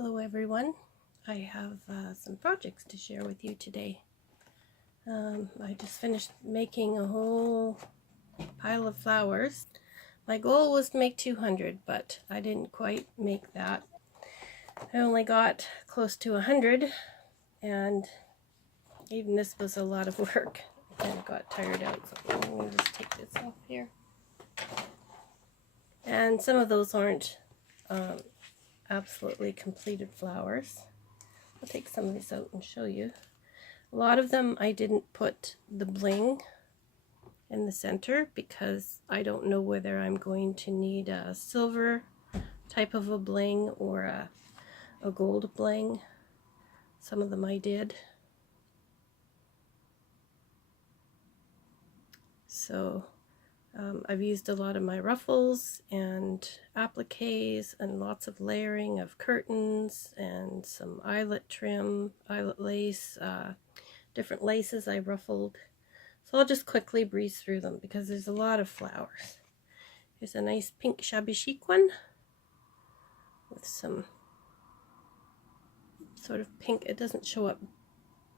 Hello everyone. I have some projects to share with you today. I just finished making a whole pile of flowers. My goal was to make 200, but I didn't quite make that. I only got close to 100, and even this was a lot of work. I got tired out, so let me just take this off here. And some of those aren't absolutely completed flowers. I'll take some of these out and show you. A lot of them I didn't put the bling in the center because I don't know whether I'm going to need a silver type of a bling or a gold bling. Some of them I did. So I've used a lot of my ruffles and appliques and lots of layering of curtains and some eyelet trim, eyelet lace, different laces I ruffled. So I'll just quickly breeze through them because there's a lot of flowers. Here's a nice pink Shabby Chic one with some sort of pink. It doesn't show up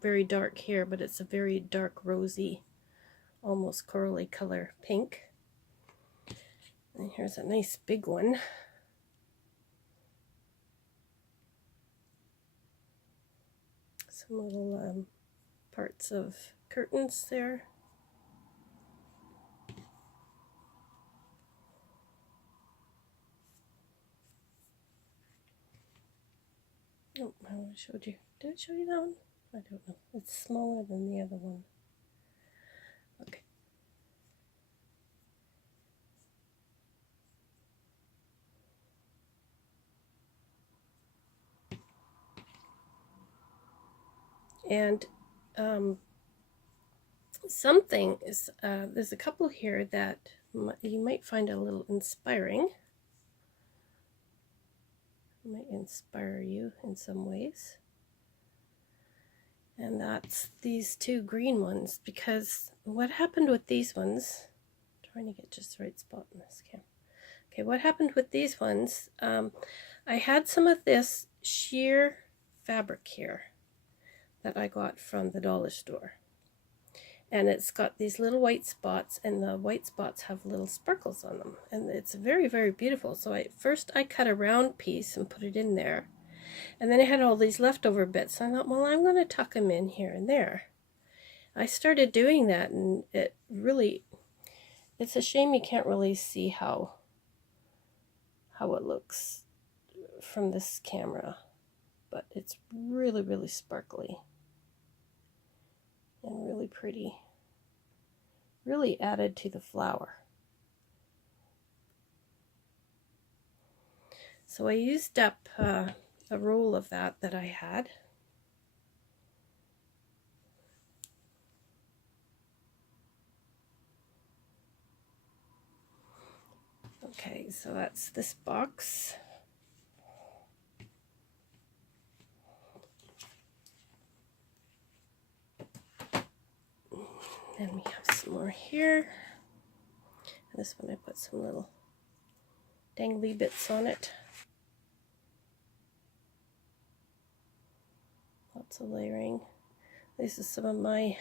very dark here, but it's a very dark rosy, almost corally color pink. And here's a nice big one. Some little parts of curtains there. Oh, I already showed you. Did I show you that one? I don't know. It's smaller than the other one. Okay. And something is, there's a couple here that you might find a little inspiring. It might inspire you in some ways. And that's these two green ones, because what happened with these ones, I'm trying to get just the right spot in this camera. Okay, what happened with these ones, I had some of this sheer fabric here that I got from the dollar store. And it's got these little white spots, and the white spots have little sparkles on them. And it's very, very beautiful. So first I cut a round piece and put it in there. And then I had all these leftover bits. So I thought, well, I'm going to tuck them in here and there. I started doing that, and it really, it's a shame you can't really see how it looks from this camera. But it's really, really sparkly. And really pretty. Really added to the flower. So I used up a roll of that I had. Okay, so that's this box. Then we have some more here. And this one I put some little dangly bits on it. Lots of layering. This is some of my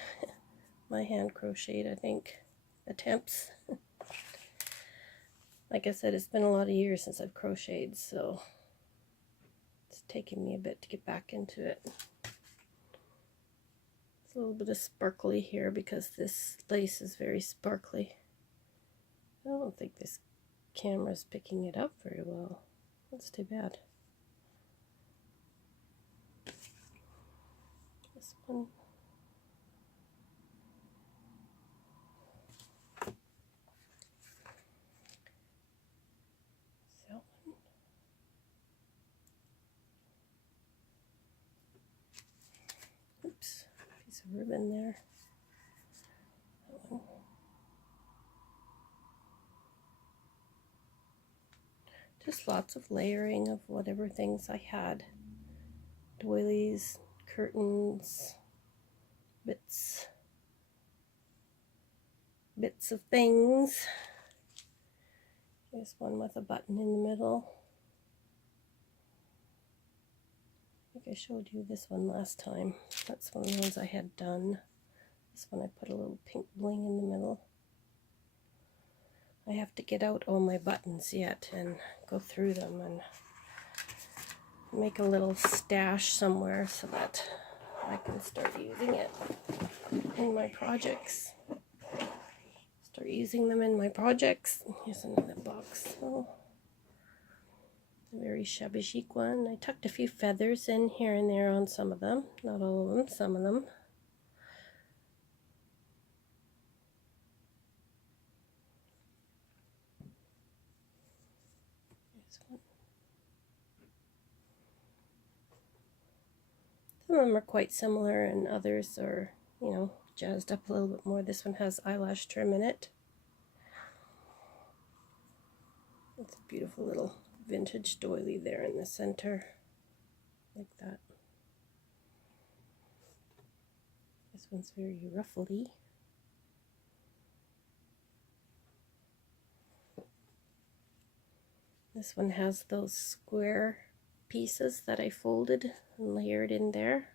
hand crocheted, I think, attempts. Like I said, it's been a lot of years since I've crocheted, so it's taken me a bit to get back into it. It's a little bit of sparkly here because this lace is very sparkly. I don't think this camera's picking it up very well. That's too bad. This one. That one. Oops, piece of ribbon there. That one. Just lots of layering of whatever things I had. Doilies, curtains, bits of things. Here's one with a button in the middle. think I showed you this one last time. That's one of the ones I had done. This one I put a little pink bling in the middle. I have to get out all my buttons yet and go through them and make a little stash somewhere so that I can start using it in my projects. Start using them in my projects. Here's another box. Oh, a very shabby chic one. I tucked a few feathers in here and there on some of them. Not all of them, some of them. Some of them are quite similar and others are, you know, jazzed up a little bit more. This one has eyelash trim in it. It's a beautiful little vintage doily there in the center, like that. This one's very ruffly. This one has those square pieces that I folded and layered in there.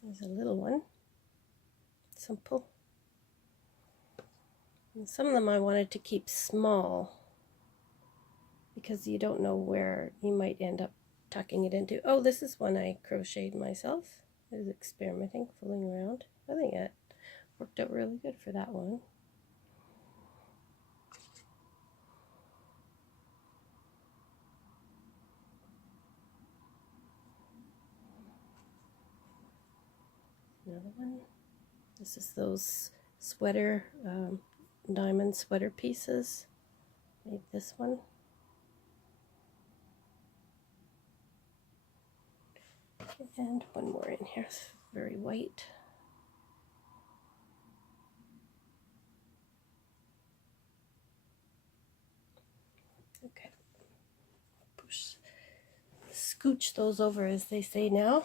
There's a little one, simple. And some of them I wanted to keep small because you don't know where you might end up tucking it into. Oh, this is one I crocheted myself. I was experimenting, fooling around. I think it worked out really good for that one. Another one. This is those sweater, diamond sweater pieces. Made this one. And one more in here, it's very white. Okay. Push, scooch those over, as they say now.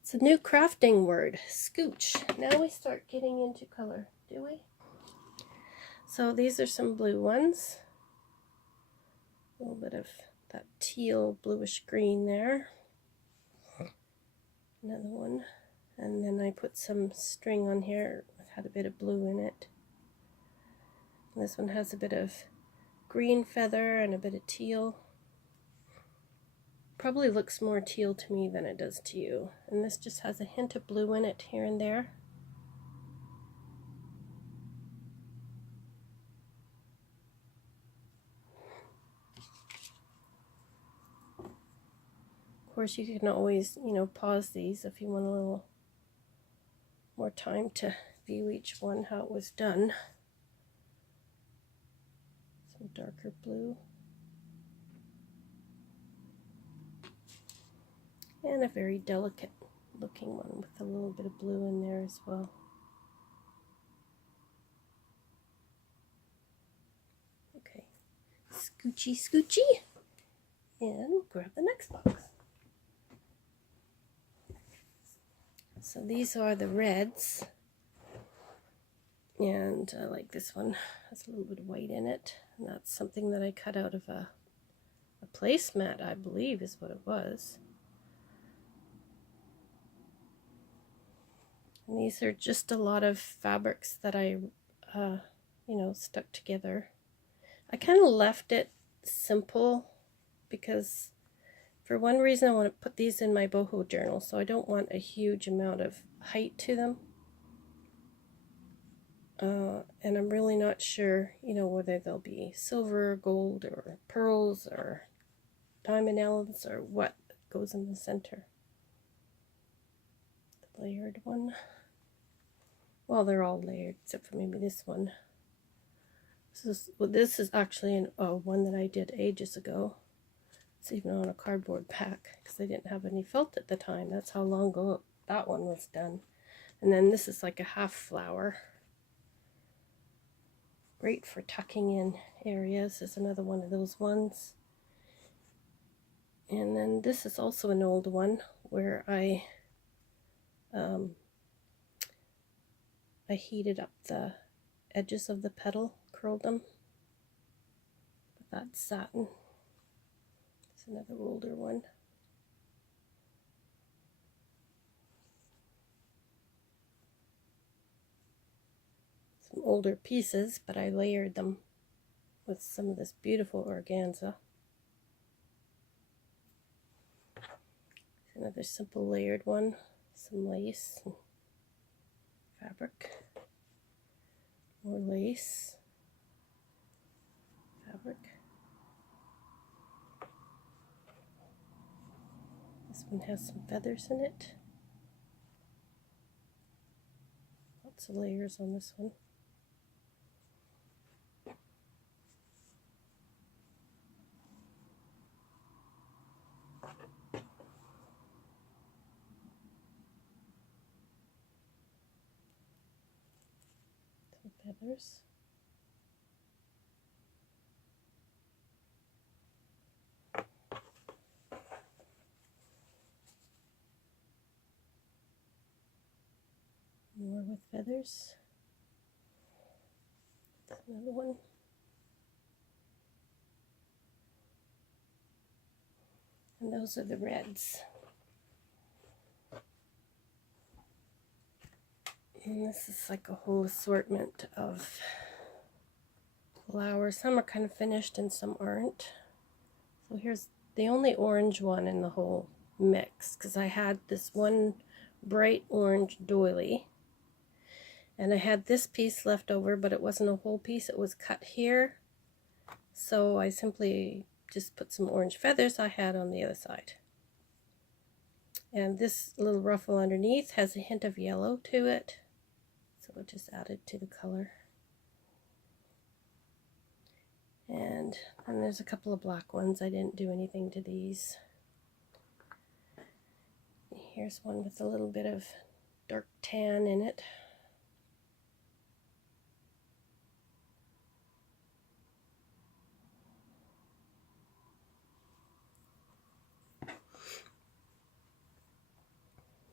It's a new crafting word, scooch. Now we start getting into color, do we? So these are some blue ones. A little bit of that teal bluish green there. Another one. And then I put some string on here. It had a bit of blue in it. And this one has a bit of green feather and a bit of teal. Probably looks more teal to me than it does to you. And this just has a hint of blue in it here and there. Of course, you can always, you know, pause these if you want a little more time to view each one, how it was done. Some darker blue. And a very delicate looking one with a little bit of blue in there as well. Okay, scoochy scoochy, and we'll grab the next box. So these are the reds, and I like this one. Has a little bit of white in it, and that's something that I cut out of a placemat, I believe is what it was. And these are just a lot of fabrics that I, you know, stuck together. I kind of left it simple because for one reason I want to put these in my boho journal, so I don't want a huge amount of height to them. And I'm really not sure, you know, whether they'll be silver, gold, or pearls, or diamond elements, or what goes in the center. The layered one. Well, they're all layered except for maybe this one. This is actually one that I did ages ago. It's even on a cardboard pack because they didn't have any felt at the time. That's how long ago that one was done. And then this is like a half flower. great for tucking in areas. Is another one of those ones. And then this is also an old one where I heated up the edges of the petal, curled them. But that's satin. It's another older one. Some older pieces, but I layered them with some of this beautiful organza. Another simple layered one, some lace and fabric, more lace, fabric. This one has some feathers in it. Lots of layers on this one. Some feathers. More with feathers. That's another one. And those are the reds. And this is like a whole assortment of flowers. Some are kind of finished and some aren't. So here's the only orange one in the whole mix, because I had this one bright orange doily. And I had this piece left over, but it wasn't a whole piece, it was cut here. So I simply just put some orange feathers I had on the other side. And this little ruffle underneath has a hint of yellow to it, so it just added to the color. And then there's a couple of black ones. I didn't do anything to these. Here's one with a little bit of dark tan in it.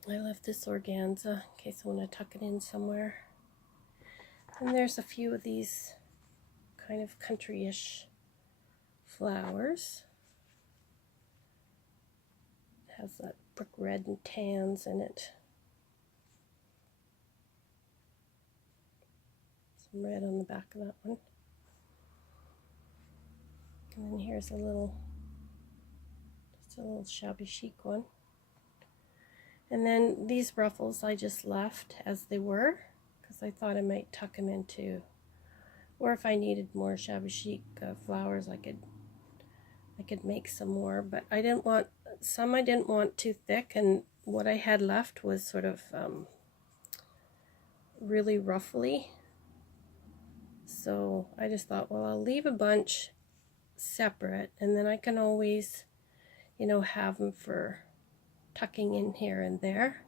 I left this organza in case I want to tuck it in somewhere. And there's a few of these kind of country-ish flowers. It has that brick red and tans in it. Some red on the back of that one. And then here's a little, just a little Shabby Chic one. And then these ruffles I just left as they were, because I thought I might tuck them into, or if I needed more Shabby Chic flowers, I could make some more. But I didn't want some. I didn't want too thick, and what I had left was sort of really ruffly. So I just thought, well, I'll leave a bunch separate, and then I can always, you know, have them for tucking in here and there.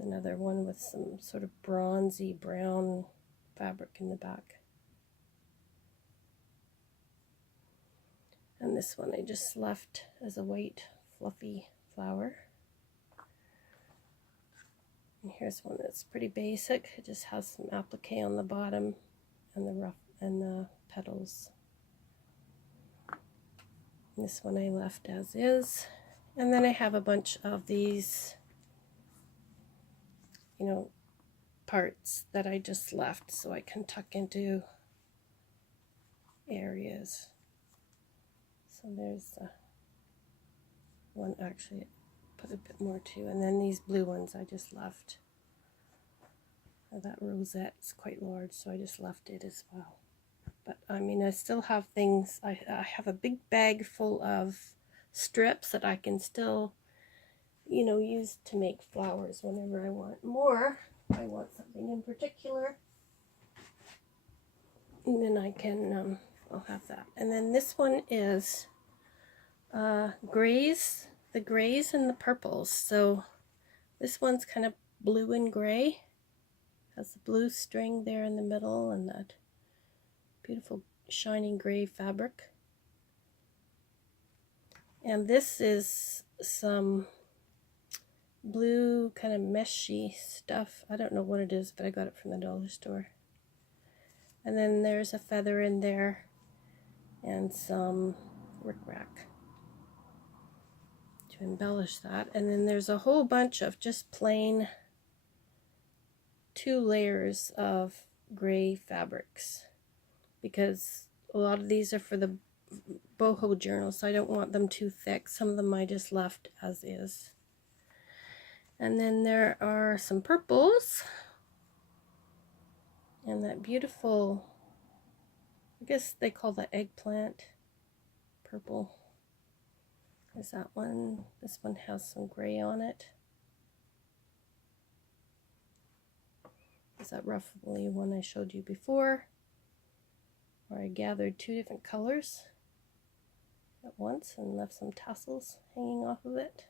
Another one with some sort of bronzy brown fabric in the back. And this one I just left as a white fluffy flower. And here's one that's pretty basic. It just has some applique on the bottom and the petals. And this one I left as is. And then I have a bunch of these, you know, parts that I just left so I can tuck into areas. So there's one, actually put a bit more too, and then these blue ones I just left. That rosette is quite large, so I just left it as well. But I mean, I still have things. I have a big bag full of strips that I can still, you know, use to make flowers whenever I want more. If I want something in particular, and then I can, I'll have that. And then this one is grays, the grays and the purples. So this one's kind of blue and gray. Has the blue string there in the middle, and that Beautiful shiny gray fabric. And this is some blue kind of meshy stuff. I don't know what it is, but I got it from the dollar store. And then there's a feather in there and some rickrack to embellish that. And then there's a whole bunch of just plain 2 layers of gray fabrics, because a lot of these are for the boho journal, so I don't want them too thick. Some of them I just left as is. And then there are some purples and that beautiful, I guess they call that eggplant purple. There's that one. This one has some gray on it. There's that roughly one I showed you before, where I gathered 2 different colors at once and left some tassels hanging off of it.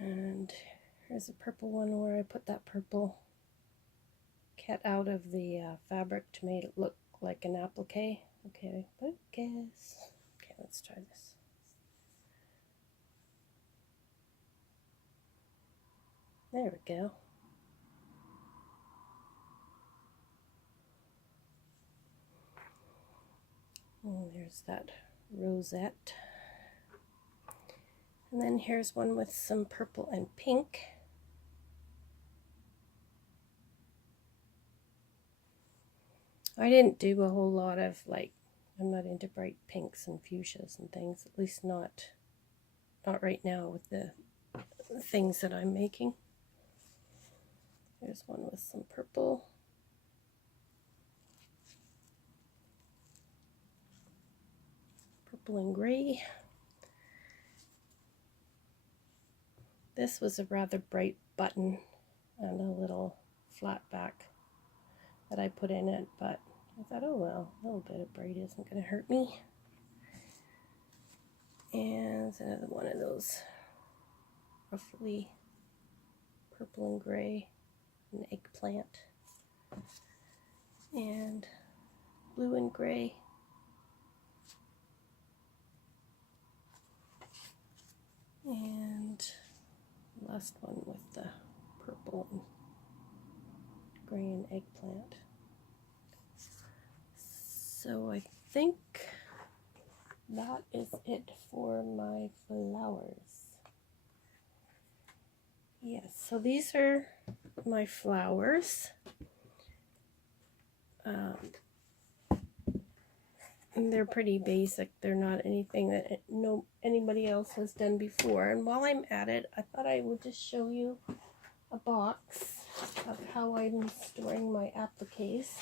And here's a purple one where I put that purple cut out of the fabric to make it look like an applique. Okay, focus. Okay, let's try this. There we go. Oh, there's that rosette. And then here's one with some purple and pink. I didn't do a whole lot of, like, I'm not into bright pinks and fuchsias and things, at least not right now with the things that I'm making. There's one with some purple. Purple and gray. This was a rather bright button and a little flat back that I put in it, but I thought, oh well, a little bit of bright isn't going to hurt me. And another one of those roughly purple and gray, an eggplant, and blue and gray. And last one with the purple and gray and eggplant. So I think that is it for my flowers. Yes, so these are my flowers. And they're pretty basic. They're not anything that anybody else has done before. And while I'm at it, I thought I would just show you a box of how I'm storing my appliques.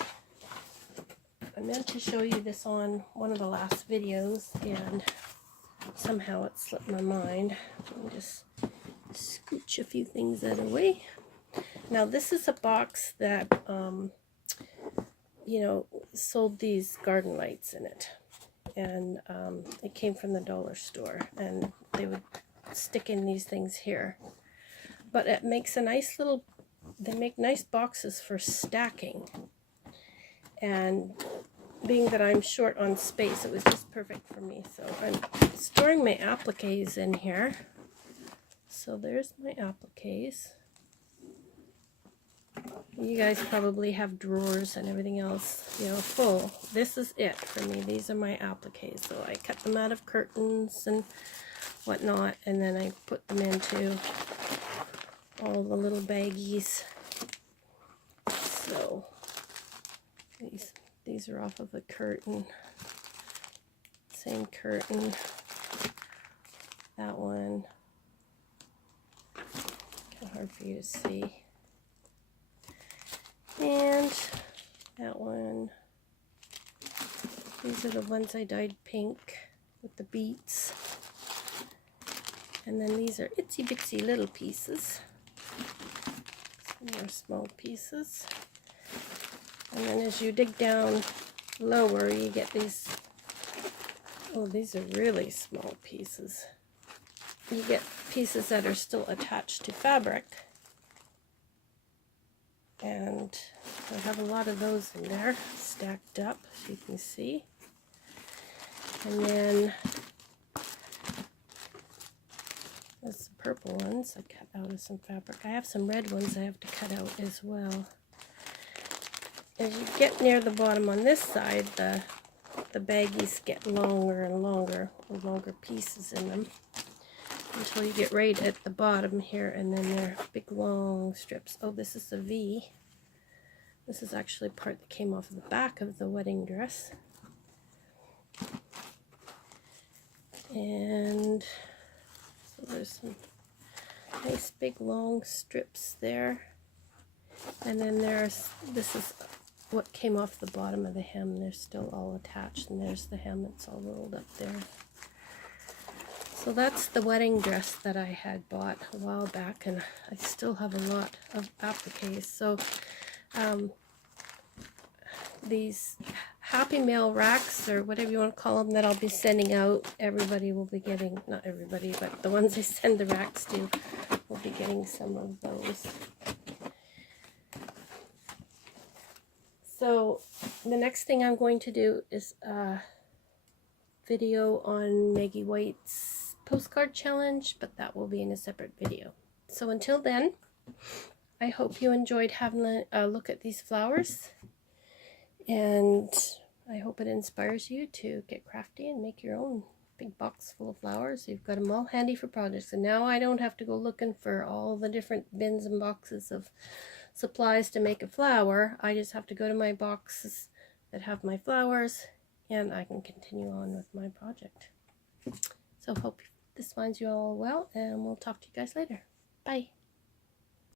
I meant to show you this on one of the last videos, and somehow it slipped my mind. Let me just scooch a few things out of the way. Now this is a box that you know, sold these garden lights in it, and it came from the dollar store, and they would stick in these things here. But it makes a nice little, they make nice boxes for stacking, and being that I'm short on space, it was just perfect for me. So I'm storing my appliques in here. So there's my appliques. You guys probably have drawers and everything else, you know, full. This is it for me. These are my appliques. So I cut them out of curtains and whatnot, and then I put them into all the little baggies. So these are off of the curtain. Same curtain. That one. Kind of hard for you to see. And that one. These are the ones I dyed pink with the beets. And then these are itsy bitsy little pieces. Some more small pieces. And then as you dig down lower, you get these, oh, these are really small pieces. You get pieces that are still attached to fabric. And I have a lot of those in there stacked up, as you can see. And then there's the purple ones I cut out of some fabric. I have some red ones I have to cut out as well. As you get near the bottom on this side, the baggies get longer and longer, with longer pieces in them, until you get right at the bottom here, and then they're big long strips. Oh, this is the V. This is actually part that came off the back of the wedding dress. And so there's some nice big long strips there. And then this is what came off the bottom of the hem. They're still all attached, and there's the hem that's all rolled up there. So that's the wedding dress that I had bought a while back, and I still have a lot of appliques. So these Happy Mail racks, or whatever you want to call them, that I'll be sending out, everybody will be getting, not everybody, but the ones I send the racks to will be getting some of those. So the next thing I'm going to do is a video on Maggie White's postcard challenge, but that will be in a separate video. So until then, I hope you enjoyed having a look at these flowers, and I hope it inspires you to get crafty and make your own big box full of flowers. You've got them all handy for projects, and now I don't have to go looking for all the different bins and boxes of supplies to make a flower. I just have to go to my boxes that have my flowers, and I can continue on with my project. So hope this finds you all well, and we'll talk to you guys later. Bye.